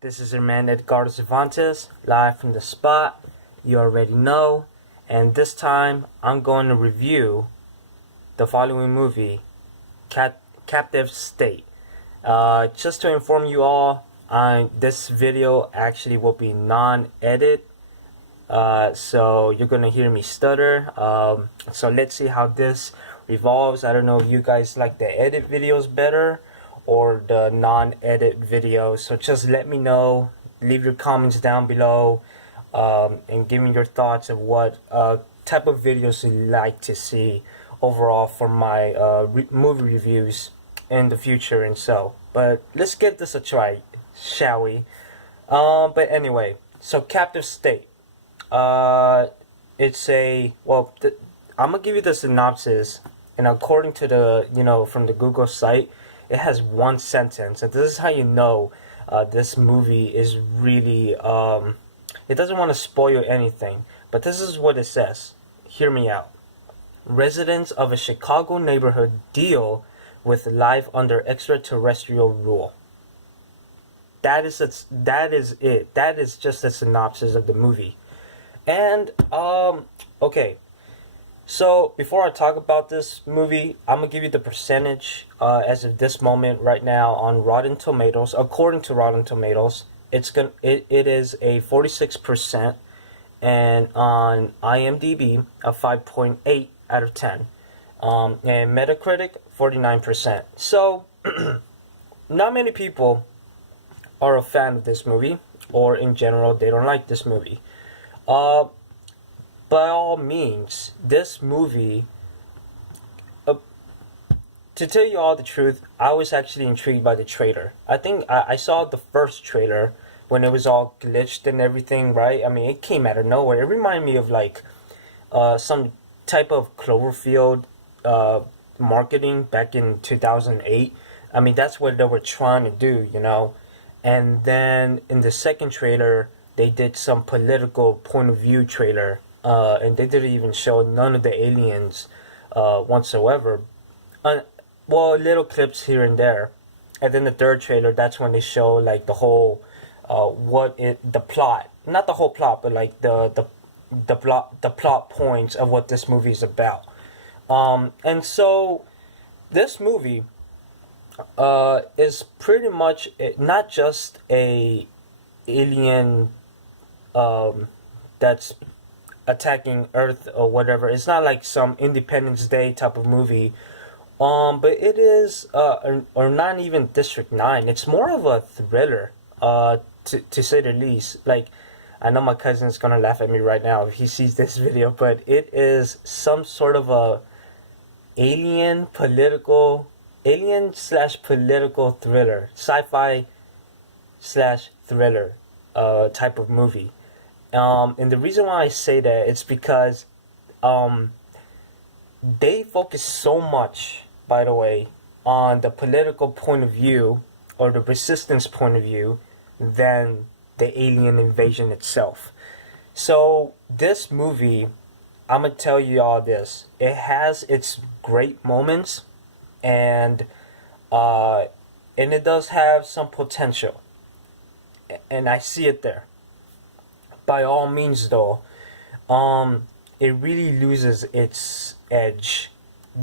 This is your man Edgardo Cervantes, live from the spot. You already know. And this time, I'm going to review the following movie, Captive State. Just to inform you all, this video actually will be non-edit. So you're going to hear me stutter. So let's see how this revolves. I don't know if you guys like the edit videos better or the non-edit videos, so just let me know. Leave your comments down below, and give me your thoughts of what type of videos you like to see overall for my movie reviews in the future. And so, but let's give this a try, shall we? But anyway, so Captive State, it's a, well, I'm gonna give you the synopsis, and according to the, from the Google site, it has one sentence, and this is how you know this movie is really, it doesn't want to spoil anything, but this is what it says. Hear me out. Residents of a Chicago neighborhood deal with life under extraterrestrial rule. That is it. That is just a synopsis of the movie. And, okay. So, before I talk about this movie, I'm going to give you the percentage as of this moment right now on Rotten Tomatoes. According to Rotten Tomatoes, it is a 46%, and on IMDb, a 5.8 out of 10. And Metacritic, 49%. So, not many people are a fan of this movie, or in general, they don't like this movie. By all means, this movie, to tell you all the truth, I was actually intrigued by the trailer. I think I saw the first trailer when it was all glitched and everything, right? I mean, it came out of nowhere. It reminded me of like some type of Cloverfield marketing back in 2008. I mean, that's what they were trying to do. And then in the second trailer, they did some political point of view trailer. And they didn't even show none of the aliens whatsoever. Well, little clips here and there. And then the third trailer, that's when they show like the whole, the plot. Not the whole plot, but like the plot points of what this movie is about. And so this movie is pretty much not just a alien that's attacking Earth or whatever. It's not like some Independence Day type of movie. But it is, or not even District 9. It's more of a thriller, to say the least. Like, I know my cousin's gonna laugh at me right now if he sees this video, but it is some sort of a alien slash political thriller, sci-fi slash thriller, type of movie. And the reason why I say that, it's because they focus so much, by the way, on the political point of view or the resistance point of view than the alien invasion itself. So this movie, I'm gonna tell you all this. It has its great moments, and it does have some potential, and I see it there. By all means, though, it really loses its edge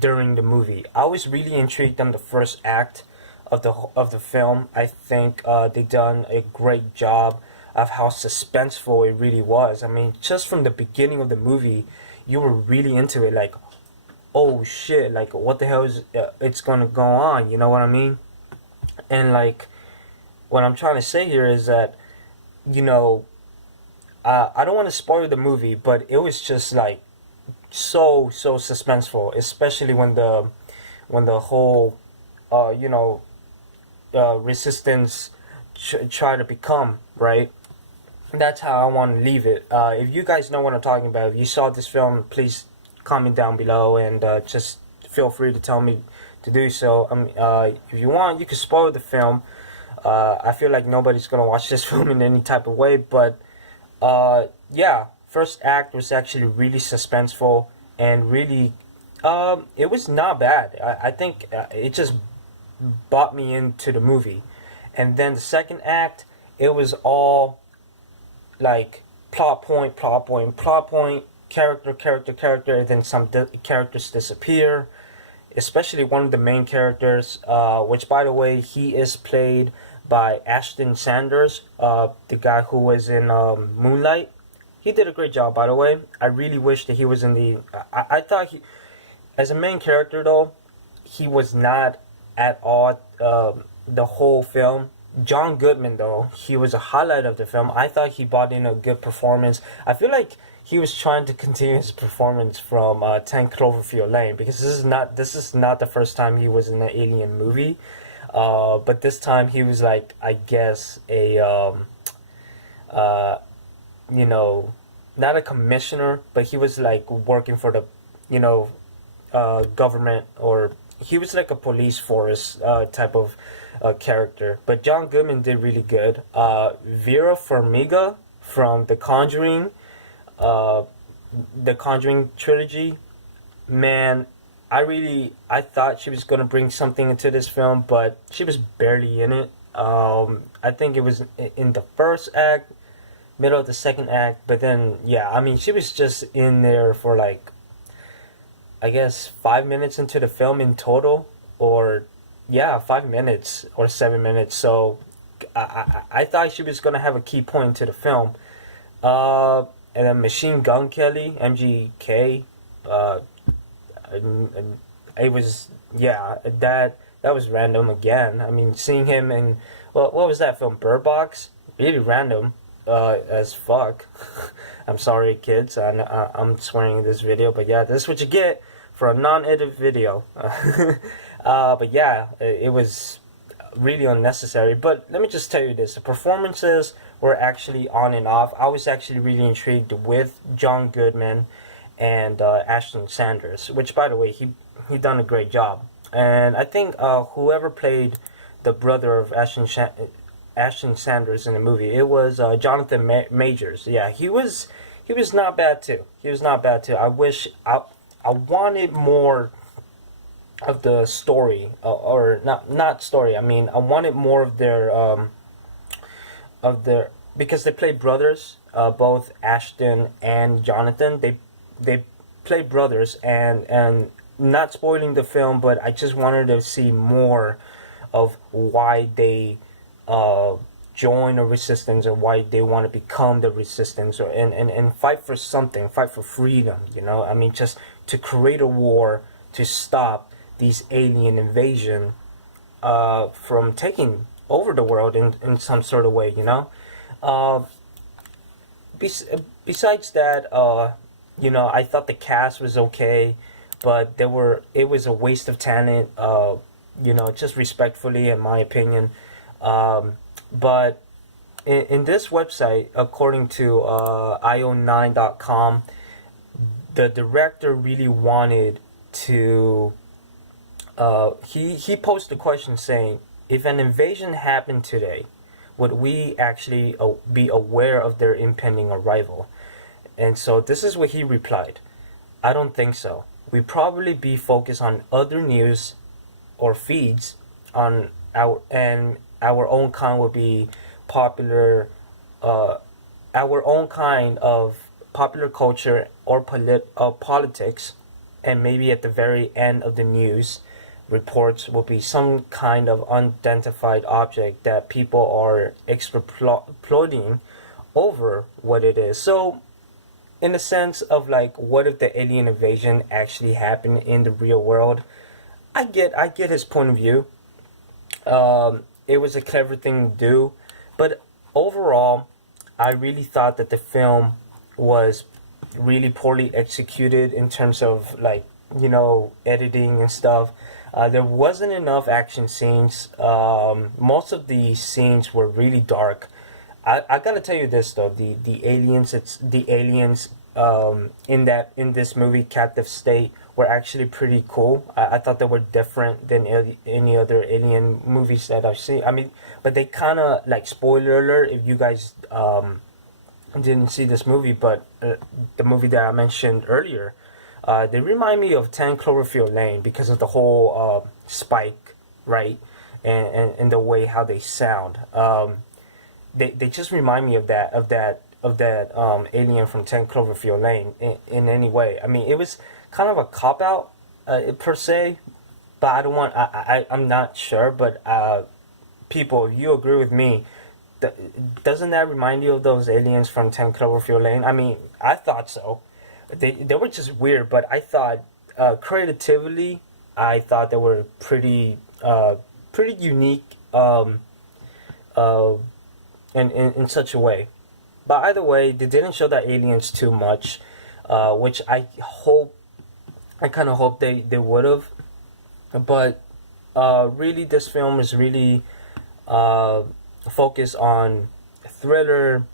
during the movie. I was really intrigued on the first act of the film. I think they done a great job of how suspenseful it really was. I mean, just from the beginning of the movie, you were really into it. Like, oh shit! Like, what the hell is it's gonna go on? You know what I mean? And like, what I'm trying to say here is that, I don't want to spoil the movie, but it was just like so suspenseful, especially when the whole resistance try to become, right. That's how I want to leave it. If you guys know what I'm talking about, if you saw this film, please comment down below, and just feel free to tell me to do so. If you want, you can spoil the film. I feel like nobody's gonna watch this film in any type of way, but yeah, first act was actually really suspenseful, and really, it was not bad. I think it just brought me into the movie. And then the second act, it was all like plot point, plot point, plot point, character, character, character. Then some characters disappear, especially one of the main characters, which by the way he is played by Ashton Sanders, the guy who was in Moonlight. He did a great job, by the way. I really wish that he was in the. I thought he, as a main character though, he was not at all the whole film. John Goodman though, he was a highlight of the film. I thought he brought in a good performance. I feel like he was trying to continue his performance from 10 Cloverfield Lane, because this is not the first time he was in an alien movie. But this time he was like, I guess a you know, not a commissioner, but he was like working for the, you know, government, or he was like a police force type of character. But John Goodman did really good. Vera Farmiga from uh, the Conjuring trilogy, man, I thought she was gonna bring something into this film, but she was barely in it. I think it was in the first act, middle of the second act, but then yeah, I mean she was just in there for like, I guess 5 minutes into the film in total, or yeah, 5 minutes or 7 minutes. So I thought she was gonna have a key point to the film. And then Machine Gun Kelly, MGK, and it was, yeah, that was random again. I mean, seeing him in, well, what was that film, Bird Box? Really random as fuck. I'm sorry, kids. I'm swearing in this video, but yeah, this is what you get for a non-edit video. But yeah, it was really unnecessary. But let me just tell you this: the performances were actually on and off. I was actually really intrigued with John Goodman and Ashton Sanders, which, by the way, he done a great job. And I think whoever played the brother of Ashton Sanders in the movie, it was Jonathan Majors. Yeah, he was not bad too. He was not bad too. I wanted more of the story, or not story. I mean, I wanted more of their because they play brothers, both Ashton and Jonathan. They play brothers, and not spoiling the film, but I just wanted to see more of why they join a resistance, or why they want to become the resistance, or and fight for something, fight for freedom. You know, I mean, just to create a war to stop these alien invasion from taking over the world in some sort of way. You know. Besides that, you know, I thought the cast was okay, but it was a waste of talent. You know, just respectfully, in my opinion. But in this website, according to io9.com, the director really wanted to. He posed a question saying, if an invasion happened today, would we actually be aware of their impending arrival? And so this is what he replied: I don't think so. We'd probably be focused on other news or feeds on our own kind would be popular, our own kind of popular culture or politics, and maybe at the very end of the news reports will be some kind of unidentified object that people are exploiting over what it is. So in the sense of like, what if the alien invasion actually happened in the real world? I get his point of view. It was a clever thing to do, but overall, I really thought that the film was really poorly executed in terms of, like, you know, editing and stuff. There wasn't enough action scenes. Most of the scenes were really dark. I gotta tell you this though, the aliens in this movie, Captive State, were actually pretty cool. I thought they were different than any other alien movies that I've seen. I mean, but they kind of, like, spoiler alert if you guys didn't see this movie, but the movie that I mentioned earlier, they remind me of 10 Cloverfield Lane because of the whole spike, right? And the way how they sound. they just remind me of that alien from 10 Cloverfield Lane in any way. I mean, it was kind of a cop out per se, but I don't want I'm not sure, but people, if you agree with me, doesn't that remind you of those aliens from 10 Cloverfield Lane? I mean, I thought so. They were just weird, but I thought creatively, I thought they were pretty unique uh, in such a way. But either way, they didn't show the aliens too much, which I kind of hope they would have. But really, this film is really focused on thriller,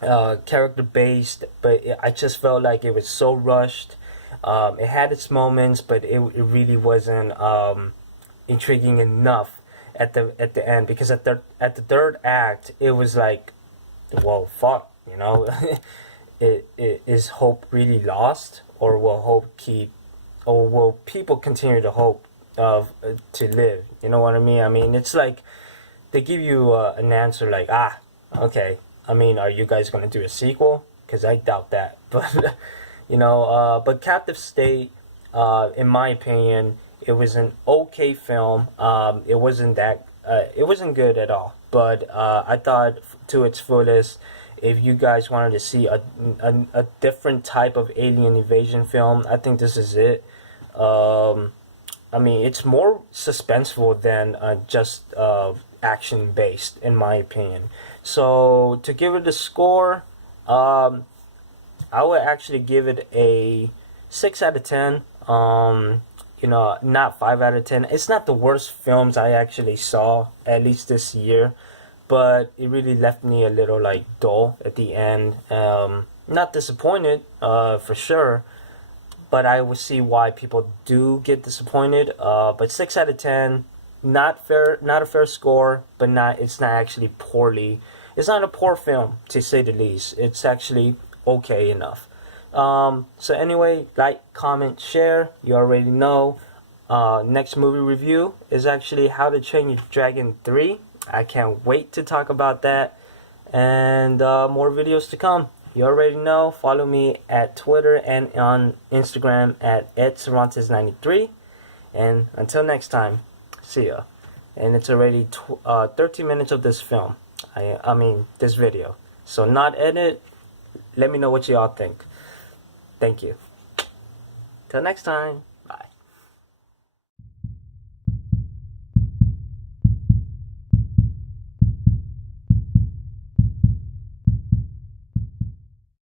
character based, but I just felt like it was so rushed. It had its moments, but it really wasn't intriguing enough at the end, because at the third act it was like, well, fuck, you know. It is hope really lost, or will hope keep, or will people continue to hope of to live? You know what I mean? I mean, it's like they give you an answer like, okay. I mean, are you guys gonna do a sequel? Because I doubt that. But you know, but Captive State, in my opinion, it was an okay film. It wasn't that. It wasn't good at all. But I thought, to its fullest, if you guys wanted to see a different type of alien invasion film, I think this is it. I mean, it's more suspenseful than just action based, in my opinion. So to give it a score, I would actually give it a 6 out of 10. You know, not 5 out of 10. It's not the worst films I actually saw, at least this year, but it really left me a little like dull at the end. Not disappointed, for sure, but I would see why people do get disappointed. But 6 out of 10, not fair, not a fair score, but it's not actually poorly. It's not a poor film, to say the least. It's actually okay enough. So anyway, like, comment, share. You already know. Next movie review is actually How to Train Your Dragon 3. I can't wait to talk about that. And more videos to come. You already know. Follow me at Twitter and on Instagram at EdCervantes93. And until next time, see ya. And it's already 13 minutes of this film. I mean, this video. So not edit. Let me know what y'all think. Thank you. Till next time.